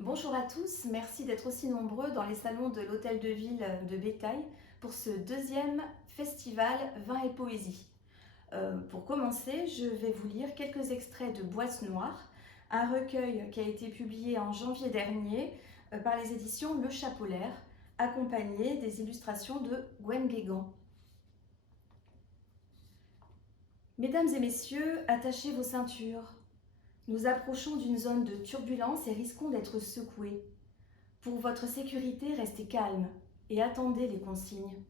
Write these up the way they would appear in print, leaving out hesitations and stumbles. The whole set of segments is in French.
Bonjour à tous, merci d'être aussi nombreux dans les salons de l'Hôtel de Ville de Bécaille pour ce deuxième festival Vin et Poésie. Pour commencer, je vais vous lire quelques extraits de Boîte Noire, un recueil qui a été publié en janvier dernier par les éditions Le Chapolaire, accompagné des illustrations de Gwen Guégan. Mesdames et messieurs, attachez vos ceintures. Nous approchons d'une zone de turbulence et risquons d'être secoués. Pour votre sécurité, restez calme et attendez les consignes.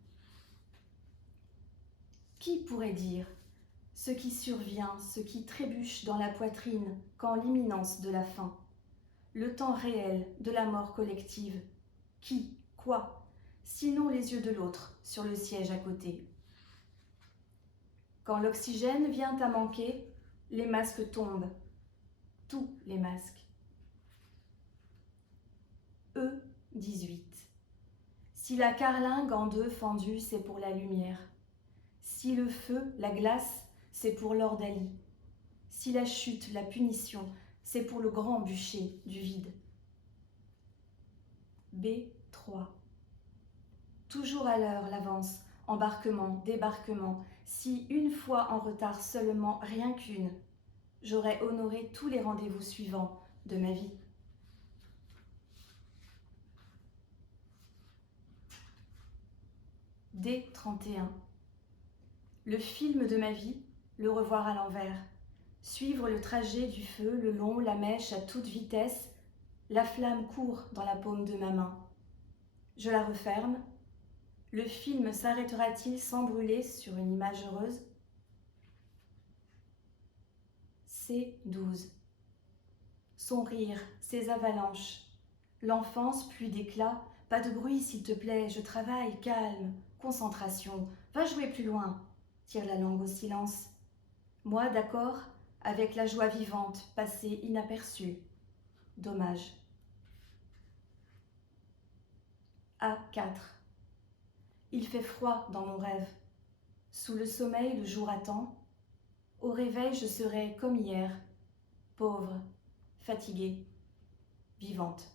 Qui pourrait dire ce qui survient, ce qui trébuche dans la poitrine quand l'imminence de la fin, le temps réel de la mort collective? Qui, quoi, sinon les yeux de l'autre sur le siège à côté? Quand l'oxygène vient à manquer, les masques tombent, tous les masques. E18. Si la carlingue en deux fendue, c'est pour la lumière. Si le feu, la glace, c'est pour l'ordalie. Si la chute, la punition, c'est pour le grand bûcher du vide. B3. Toujours à l'heure l'avance, embarquement, débarquement. Si une fois en retard seulement, rien qu'une, j'aurais honoré tous les rendez-vous suivants de ma vie. D31. Le film de ma vie, le revoir à l'envers. Suivre le trajet du feu, le long, la mèche à toute vitesse, la flamme court dans la paume de ma main. Je la referme. Le film s'arrêtera-t-il sans brûler sur une image heureuse? C12. Son rire, ses avalanches. L'enfance, pluie d'éclats. Pas de bruit, s'il te plaît, je travaille, calme, concentration. Va jouer plus loin. Tire la langue au silence. Moi, d'accord, avec la joie vivante, passée inaperçue. Dommage. A4. Il fait froid dans mon rêve. Sous le sommeil, le jour attend. Au réveil, je serai comme hier, pauvre, fatiguée, vivante.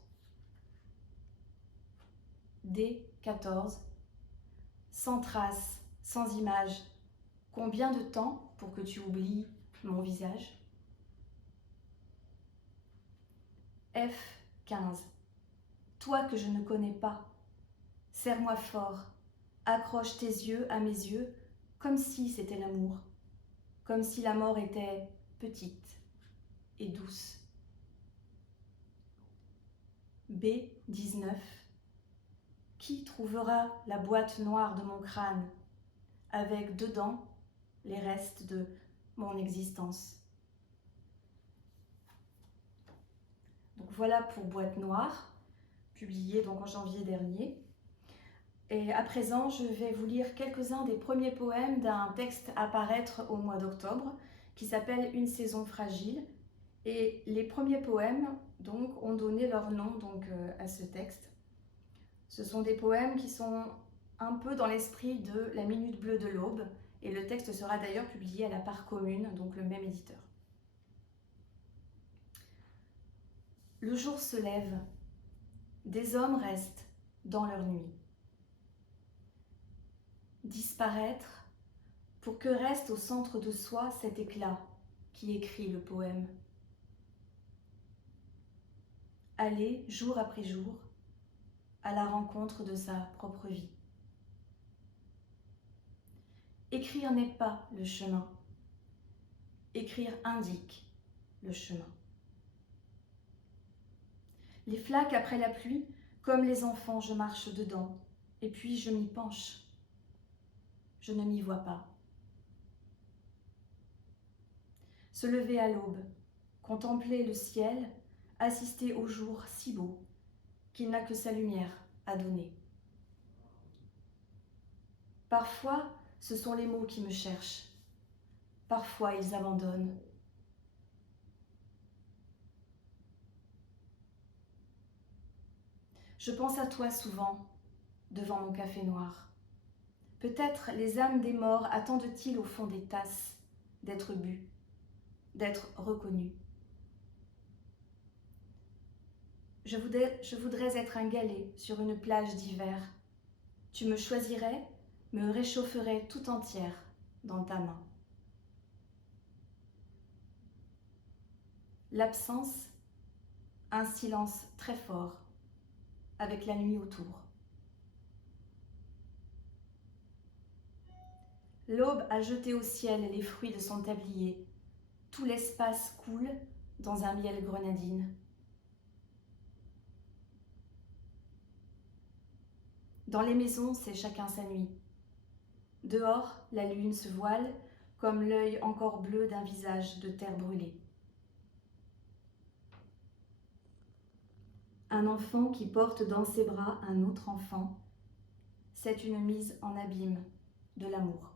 D14. Sans trace, sans image. Combien de temps pour que tu oublies mon visage? F15. Toi que je ne connais pas, serre-moi fort, accroche tes yeux à mes yeux, comme si c'était l'amour, comme si la mort était petite et douce. B19. Qui trouvera la boîte noire de mon crâne, avec dedans les restes de mon existence? Donc voilà pour Boîte Noire, publiée donc en janvier dernier. Et à présent, je vais vous lire quelques-uns des premiers poèmes d'un texte à paraître au mois d'octobre, qui s'appelle Une saison fragile. Et les premiers poèmes donc, ont donné leur nom à ce texte. Ce sont des poèmes qui sont un peu dans l'esprit de La Minute Bleue de l'Aube, et le texte sera d'ailleurs publié à la Part Commune, donc le même éditeur. Le jour se lève, des hommes restent dans leur nuit. Disparaître pour que reste au centre de soi cet éclat qui écrit le poème. Aller jour après jour à la rencontre de sa propre vie. Écrire n'est pas le chemin. Écrire indique le chemin. Les flaques après la pluie, comme les enfants, je marche dedans, et puis je m'y penche. Je ne m'y vois pas. Se lever à l'aube, contempler le ciel, assister au jour si beau qu'il n'a que sa lumière à donner. Parfois, ce sont les mots qui me cherchent. Parfois, ils abandonnent. Je pense à toi souvent, devant mon café noir. Peut-être les âmes des morts attendent-ils au fond des tasses d'être bues, d'être reconnues. Je voudrais être un galet sur une plage d'hiver. Tu me choisirais, me réchaufferais tout entière dans ta main. L'absence, un silence très fort, avec la nuit autour. L'aube a jeté au ciel les fruits de son tablier. Tout l'espace coule dans un miel grenadine. Dans les maisons, c'est chacun sa nuit. Dehors, la lune se voile comme l'œil encore bleu d'un visage de terre brûlée. Un enfant qui porte dans ses bras un autre enfant, c'est une mise en abîme de l'amour.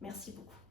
Merci beaucoup.